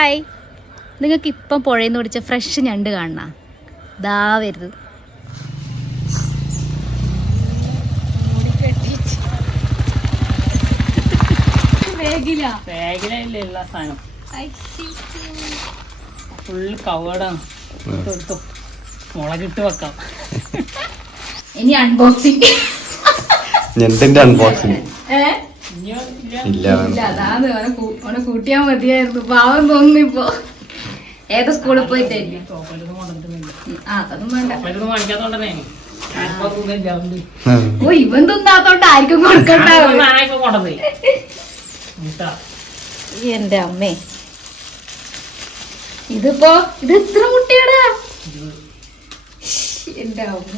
Hi, നിങ്ങൾക്ക് ഇപ്പം പുഴയിൽ നിന്ന് പിടിച്ച ഫ്രഷ് ഞണ്ട് കാണണ ദാ വരുന്നത്. മുളകിട്ട് വെക്കാം. ഇനി അൺബോക്സിങ്, ഞണ്ടിന്റെ അൺബോക്സിങ് കൂട്ടിയാ മതിയായിരുന്നു. പാവം തോന്നുന്നു ഇപ്പൊ. ഏത് സ്കൂളിൽ പോയിട്ട് ഓ ഇവൻ തിന്നാത്തോണ്ട് ആർക്കും കൊടുക്കണ്ട. എന്റെ അമ്മേ, ഇതിപ്പോ ഇത് എത്ര മുട്ടയാടാ? എന്റെ അമ്മ,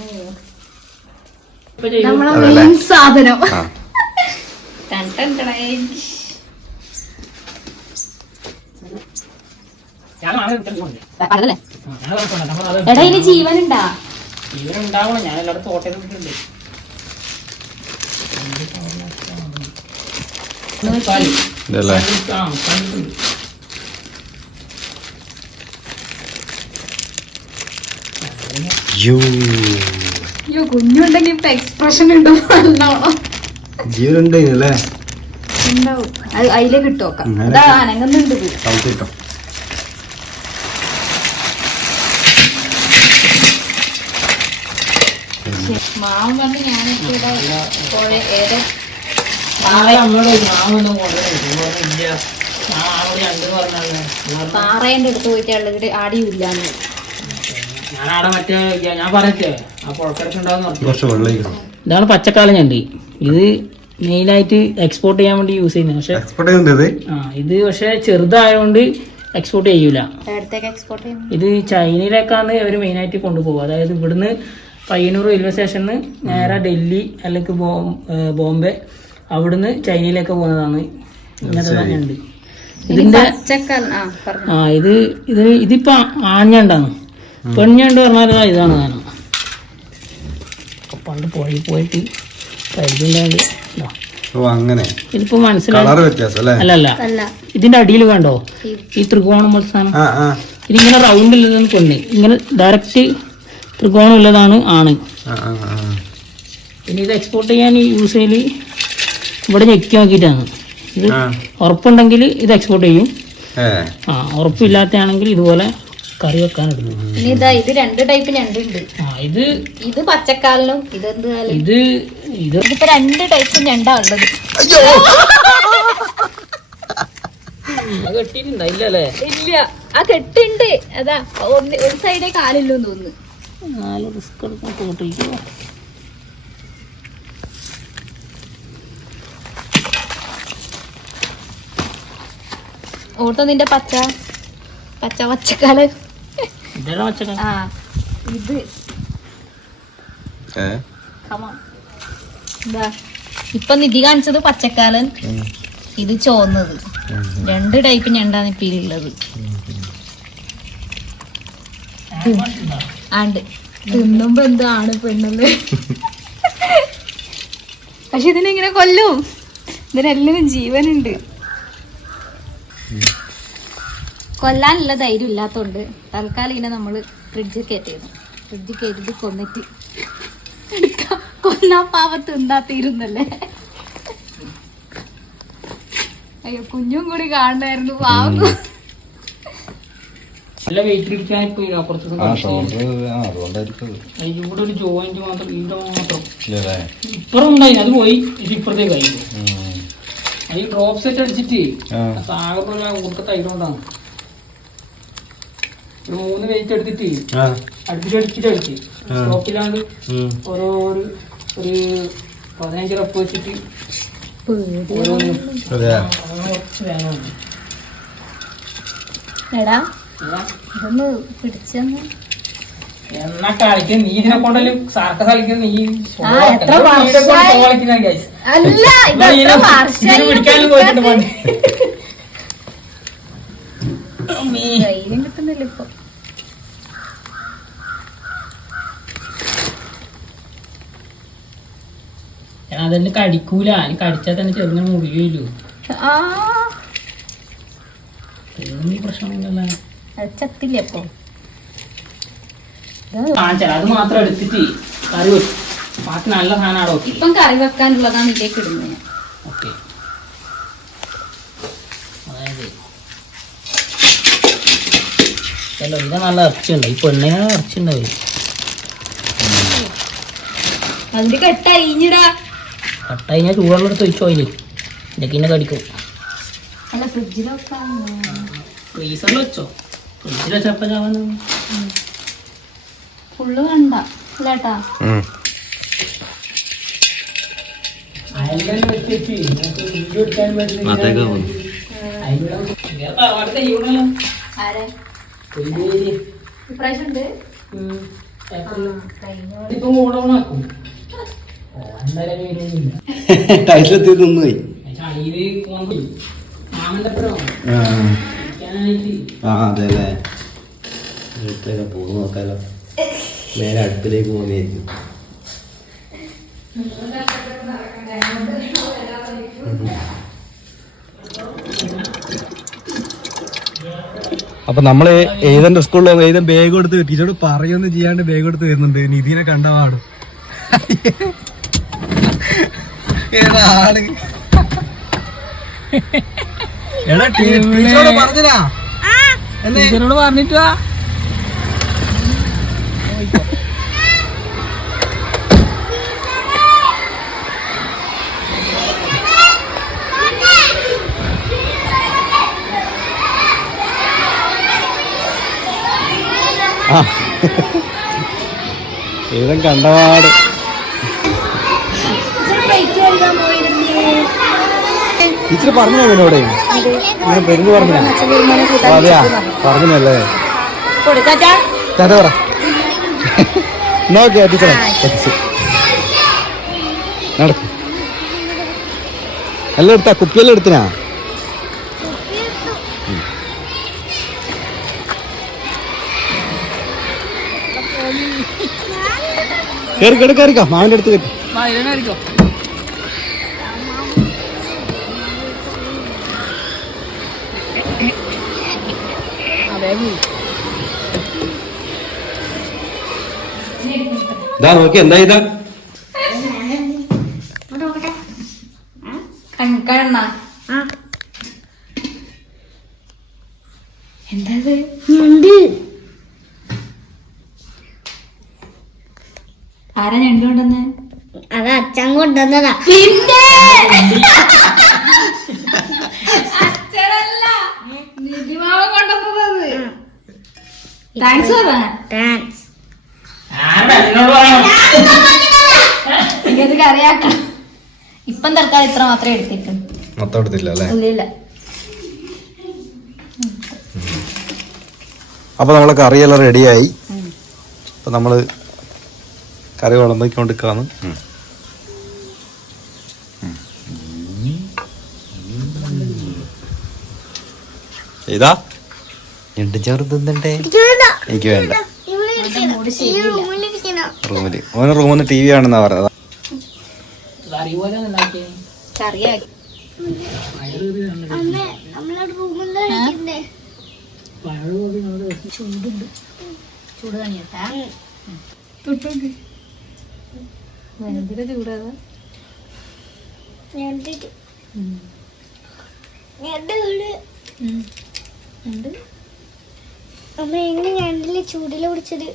നമ്മളെ മെയിൻ സാധനം. എടാ ഇനി ജീവനുണ്ടാ? ജീവനുണ്ടാവണം. ഞാൻ എല്ലായിടത്തും തോട്ടയിൽ നിന്നിട്ടുണ്ട്. കുഞ്ഞുണ്ടെങ്കിൽ ഇപ്പൊ എക്സ്പ്രഷൻ ഉണ്ടോ? ജീവനുണ്ട് ഉണ്ടാവും. അത് അതിലേ കിട്ടുമോക്കാം. അതാ അനങ്ങുന്നുണ്ട്. മാമൻ പറഞ്ഞ് ഞാനൊക്കെ ഏതോ പാറേന്റെ അടുത്ത് പോയിട്ട് ആടിയില്ലാന്ന്. ഞാനവിടെ മറ്റേ ഞാൻ പറയട്ടെ ആ പുഴക്കരക്കുണ്ടാവുന്ന ഇതാണ് പച്ചക്കാല ഞണ്ട്. ഇത് മെയിനായിട്ട് എക്സ്പോർട്ട് ചെയ്യാൻ വേണ്ടി യൂസ് ചെയ്യുന്നത്. പക്ഷെ ഇത് പക്ഷെ ചെറുതായതുകൊണ്ട് എക്സ്പോർട്ട് ചെയ്യൂല. ഇത് ചൈനയിലേക്കാണ് അവർ മെയിനായിട്ട് കൊണ്ടുപോകുക. അതായത് ഇവിടുന്ന് പയ്യന്നൂർ റെയിൽവേ സ്റ്റേഷനിൽ നേരെ ഡൽഹി അല്ലെങ്കിൽ ബോംബെ, അവിടുന്ന് ചൈനയിലേക്ക് പോകുന്നതാണ് ഇങ്ങനത്തെ ഞണ്ട്. ഇതിന്റെ ഇതിപ്പോ ആഞ്ഞണ്ടാണ്. പെണ്ണുഞണ്ട് പറഞ്ഞാൽ ഇതാണ് സാധനം. പണ്ട് പുഴയിൽ പോയിട്ട് പരിചയമുണ്ടായത്. ഇതിപ്പോ മനസ്സിലായി. അല്ലല്ല, ഇതിന്റെ അടിയിൽ കണ്ടോ ഈ ത്രികോണം പോലെ സാധനം? ഇതിങ്ങനെ റൗണ്ട് ഇല്ലതാണ് പെണ്ണ്, ഇങ്ങനെ ഡയറക്റ്റ് ത്രികോണം ഉള്ളതാണ് ആണ്. പിന്നെ ഇത് എക്സ്പോർട്ട് ചെയ്യാൻ യൂസ് ചെയ്യല് ഇവിടെ ഞെക്കി നോക്കിയിട്ടാണ്. ഇത് ഉറപ്പുണ്ടെങ്കിൽ ഇത് എക്സ്പോർട്ട് ചെയ്യും. ഉറപ്പില്ലാത്തയാണെങ്കിൽ ഇതുപോലെ കറി വെക്കാൻ ഇടുന്നു. ഇത് രണ്ട് ടൈപ്പ് ഞണ്ടുണ്ട്. ഇത് പച്ചക്കാലിനും ഇതിപ്പോ രണ്ട് ടൈപ്പ് ഞണ്ടാ ഉള്ളത്. കെട്ടിട്ടുണ്ടായില്ലേ? ഇല്ല, ആ കെട്ടുണ്ട്. അതാ ഒരു സൈഡേ കാലില്ലോ തോന്നുന്നു. റിസ്ക് എടുക്കാൻ തോട്ടിരിക്കോ. ഓട്ടോ നിന്റെ പച്ചക്കാല്. ആ ഇത് എന്താ ഇപ്പൊ നിധി കാണിച്ചത് പച്ചക്കാലൻ, ഇത് ചോന്നത്. രണ്ട് ടൈപ്പ് ഞണ്ടാണ് ഇപ്പൊ ഇതിലുള്ളത്. ആണ്ട് തിന്നുമ്പോ എന്താണ് പെണ്ണുള്ളത്. പക്ഷെ ഇതിനെങ്ങനെ കൊല്ലും? ഇതിനെല്ലാം ജീവനുണ്ട്. കൊല്ലാനുള്ള ധൈര്യം ഇല്ലാത്തോണ്ട് തൽക്കാലം ഇങ്ങനെ നമ്മള് ഫ്രിഡ്ജിൽ കയറ്റിയത് കൊന്നിട്ട് കൊന്നാ പാവത്ത് എന്താ തീരുന്നല്ലേ. അയ്യോ, കുഞ്ഞും കൂടി കാണണ്ടായിരുന്നു. പാവം ഇവിടെ ഒരു ജോയിന്റ് മാത്രം ഇപ്പുറം ഉണ്ടായി, അത് പോയി. ഇത് ഇപ്പുറത്തേക്കായി. ഈ ഡ്രോപ്പ് സെറ്റ് അടിച്ചിട്ട് സാഗപ്പുള്ള ഊർക്കത്തായതുകൊണ്ടാണ്. ഒരു 3 വെയിറ്റ് എടുത്തിട്ട് അടുപ്പിച്ചടിച്ച് സ്റ്റോപ്പില്ലാണ്ട് ഓരോ ഒരു 15 റപ്പ് വെച്ചിട്ട് എന്നാ കളിക്കുന്ന നീ ഇതിനെ കൊണ്ടല്ലേ സാർക്ക കളിക്കുന്ന നീ പിടിക്കാനും പോയിട്ടുണ്ട് പണ്ട്. കിട്ടുന്നില്ല ഇപ്പൊ. അതെന്നെ കടിക്കൂല, കടിച്ചാൽ തന്നെ ചെറുങ്ങനെ മുറിയുള്ളൂ. പ്രശ്നമൊന്നുമില്ല. അത് ചത്തില്ല അപ്പൊ അത് മാത്രം എടുത്തിട്ട് കറി വെക്കും. ബാക്കി നല്ല സാധനമാണ്. ഇപ്പം കറി വെക്കാനുള്ളതാണ് ഇതിലേക്ക് ഇടുന്നത്. ഓക്കെ, അതായത് അല്ല ഇത് നല്ല ഇറച്ചിയുണ്ട്. ഈ പെണ്ണിനെ ഇറച്ചിണ്ടാവും. അതിന്റെ കെട്ടഴിഞ്ഞിടാ. കട്ടായി ഞാൻ ചൂടുള്ളെടുത്ത് ഒഴിച്ചോ. അതില് ഇതൊക്കെ ഇന്നെ കടിക്കും. അല്ല ഫ്രിഡ്ജിൽ വെക്കാൻ. ഫ്രീസറിൽ വെച്ചോ. ഫ്രിഡ്ജിൽ വെച്ചപ്പോ ചാവാൻ ഫുള്ള് വേണ്ട അല്ലേട്ടാ. ആരെ ഇപ്രാവശ്യം ഉണ്ട്. ടൈറ്റിലെത്തി തിന്നുപോയി. ആ അതെ അല്ലേ. വീട്ടിലൊക്കെ പോകുന്ന നോക്കാലോ. നേരെ അടുപ്പിലേക്ക് പോകുന്നതായിരിക്കും. അപ്പൊ നമ്മള് ഏതെന്റെ സ്കൂളിലോ ഏതും ബാഗ് കൊടുത്ത് ടീച്ചറോട് പറയൊന്നും ചെയ്യാണ്ട് ബാഗ് കൊടുത്ത് വരുന്നുണ്ട്. നിധിനെ കണ്ട പാടും. ഏതാണ് എടാ ടീച്ചറോട് പറഞ്ഞാ ടീച്ചറോട് പറഞ്ഞിട്ടാ. ഏതും കണ്ടപാട്. ടീച്ചർ പറഞ്ഞോ എന്നോട് ഇങ്ങനെ പെരുന്ന് പറഞ്ഞ. അതെയാ പറഞ്ഞല്ലേ. ചേട്ടാ പറ നോക്കിയാ ടീച്ചറെ നടക്കും. എല്ലാം എടുത്താ കുപ്പിയെല്ലാം എടുത്തിനാ. കേറിക്കോ മാവിന്റെ അടുത്ത് കയറ്റി. ഇതാ നോക്കി എന്താ ഇതാ കണ്ണ എന്താ ആരാ ഞണ്ട് കൊണ്ടുവന്നേ? അത് അച്ഛൻ കൊണ്ടുവന്നതാ. പിന്നെ അച്ഛനല്ല നിധിമാവൻ കൊണ്ടുവന്നത്. Thanks thanks. എനിക്കത് കറിയാക്കണം. ഇപ്പം തൽക്കാലം ഇത്ര മാത്രമേ എടുത്തിട്ടുണ്ട്. മൊത്തം എടുത്തില്ല അല്ലേ? ഇല്ല. അപ്പൊ നമ്മളെ കറിയെല്ലാം റെഡിയായി. അപ്പൊ നമ്മള് കറി വിളമ്പിക്കൊണ്ടിരിക്കാന്ന്. ഇതാ ഞണ്ട് ചെറുതണ്ടേ. എനിക്ക് വേണ്ട. റൂമില് ഓന് റൂമിന്ന് TV ആണെന്നാ പറഞ്ഞത്. ചൂട് കാണിയാ ഭയങ്കര ചൂടാണ്. അമ്മ എങ്ങനെ ഞണ്ടില് ചൂടില് പിടിച്ചത്?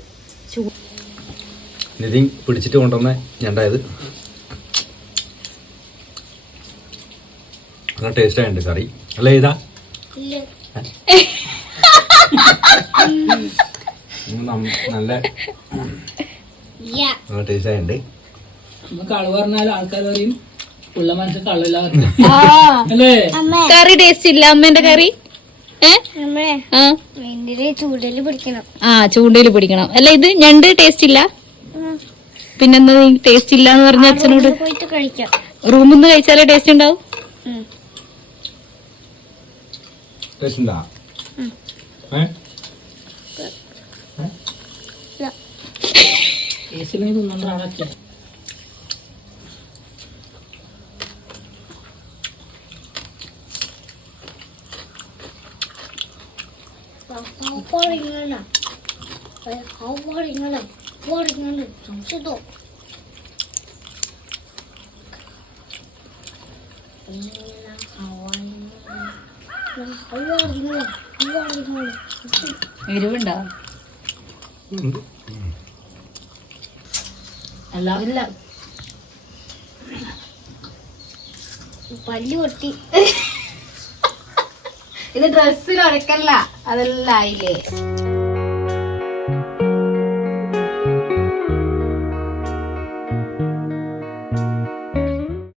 നിധി പിടിച്ചിട്ട് കൊണ്ടുവന്ന ഞണ്ടായത്. നല്ല ടേസ്റ്റ് ആയിട്ടുണ്ട് കറി അല്ലേ? ഇതാ നല്ല ടേസ്റ്റ് ആയിട്ടുണ്ട്. കളവ് പറഞ്ഞാൽ ആൾക്കാർ പറയും ഉള്ള മനസ്സിൽ കള്ളില്ല. കറി ടേസ്റ്റ് ഇല്ല അമ്മേന്റെ കറി. ചൂടില് പിടിക്കണം. ചൂണ്ടയില് പിടിക്കണം. അല്ല ഇത് ഞണ്ട് ടേസ്റ്റ് ഇല്ല. പിന്നെന്താ ടേസ്റ്റ് ഇല്ല എന്ന് പറഞ്ഞ അച്ഛനോട്? പോയിട്ട് കഴിക്കാം. റൂമിൽ നിന്ന് കഴിച്ചാലേ ടേസ്റ്റ് ഉണ്ടാവും. എരിവുണ്ടോ? എല്ലാം ഇല്ല. പല്ല് പൊട്ടി. ഇത് ഡ്രസ്സിൽ ഉടക്കല്ല, അതെല്ലാം ആയില്ലേ.